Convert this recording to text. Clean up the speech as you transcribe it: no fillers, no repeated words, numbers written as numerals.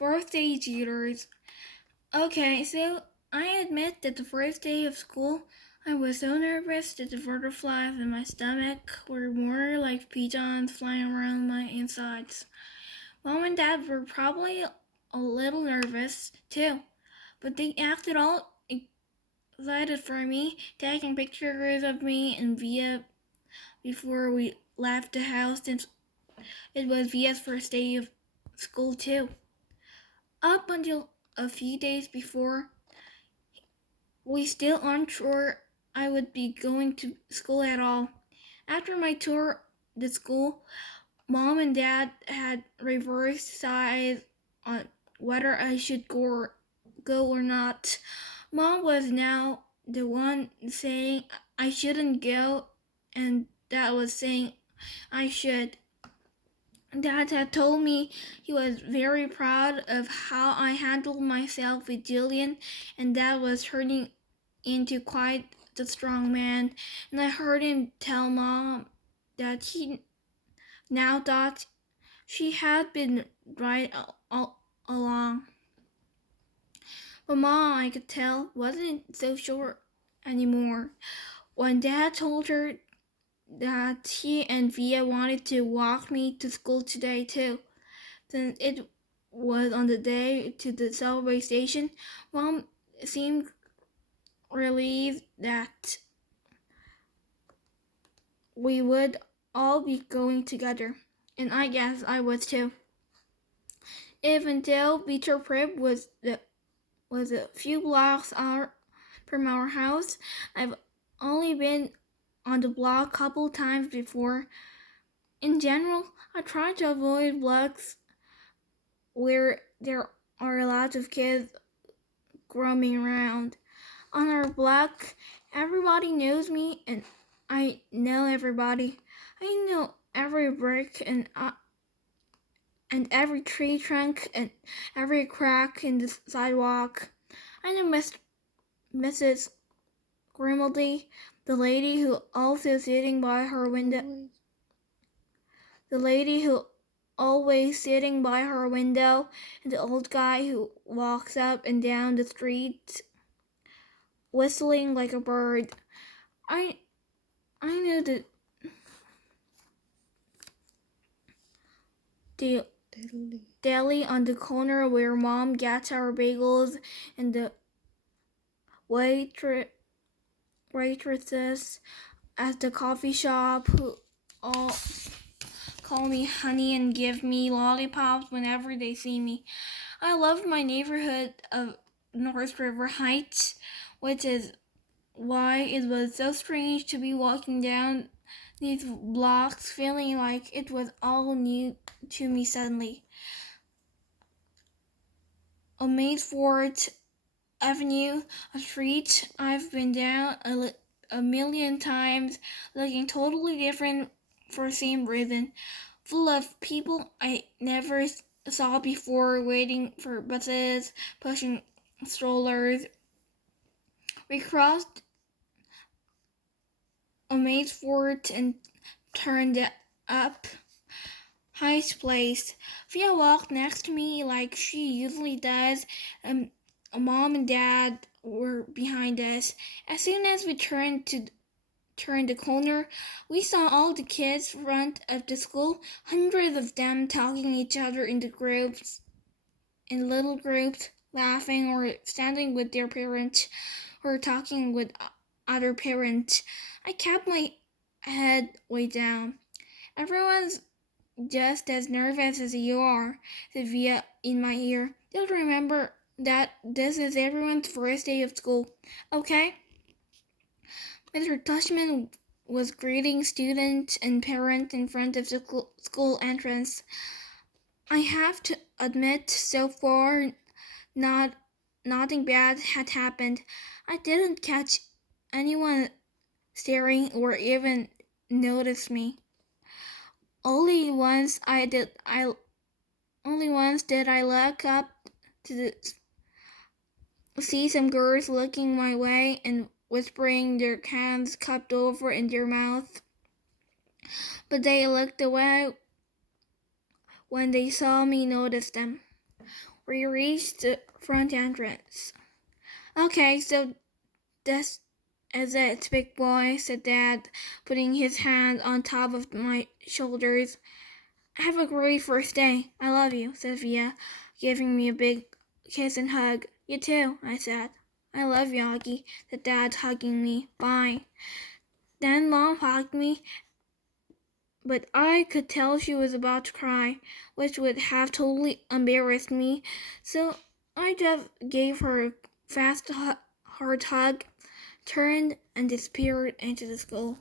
Fourth day jitters. Okay, so I admit that the first day of school, I was so nervous that the butterflies in my stomach were more like pigeons flying around my insides. Mom and Dad were probably a little nervous too, but they acted all excited for me, taking pictures of me and Via before we left the house since it was Via's first day of school too. Up until a few days before, we still aren't sure I would be going to school at all. After my tour the school, Mom and Dad had reversed sides on whether I should go or not. Mom was now the one saying I shouldn't go, and Dad was saying I should. Dad had told me he was very proud of how I handled myself with Jillian, and Dad was turning into quite the strong man. And I heard him tell Mom that he now thought she had been right all along. But Mom, I could tell, wasn't so sure anymore. When Dad told her that he and Via wanted to walk me to school today too, since it was on the day to the subway station, Mom seemed relieved that we would all be going together, and I guess I was too. Even though Beecher Prep was a few blocks out from our house, I've only been on the block a couple times before. In general, I try to avoid blocks where there are lots of kids roaming around. On our block, everybody knows me, and I know everybody. I know every brick and every tree trunk and every crack in the sidewalk. I know Mrs. Grimaldi, the lady who also sitting by her window. The lady who always sitting by her window, and the old guy who walks up and down the street whistling like a bird. I know the deli on the corner where Mom gets our bagels, and the waitresses at the coffee shop who all call me honey and give me lollipops whenever they see me. I love my neighborhood of North River Heights, which is why it was so strange to be walking down these blocks feeling like it was all new to me suddenly. On Maidford Avenue, a street I've been down a million times, looking totally different for the same reason, full of people I never saw before, waiting for buses, pushing strollers. We crossed a Maidford and turned up Heights Place. Via walked next to me like she usually does, and Mom and Dad were behind us. As soon as we turned the corner, we saw all the kids front of the school, hundreds of them talking to each other in little groups, laughing or standing with their parents, or talking with other parents. I kept my head way down. Everyone's just as nervous as you are, said Via in my ear. Just remember that this is everyone's first day of school, okay? Mr. Tushman was greeting students and parents in front of the school entrance. I have to admit, so far, nothing bad had happened. I didn't catch anyone staring or even notice me. Only once did I look up to see some girls looking my way and whispering, their hands cupped over in their mouth. But they looked away when they saw me notice them. We reached the front entrance. Okay, so that's it, big boy, said Dad, putting his hand on top of my shoulders. Have a great first day. I love you, said Via, giving me a big kiss and hug. You too, I said. I love you, Augie, said Dad, hugging me. Bye. Then Mom hugged me, but I could tell she was about to cry, which would have totally embarrassed me, so I just gave her a fast, hard hug, turned, and disappeared into the school.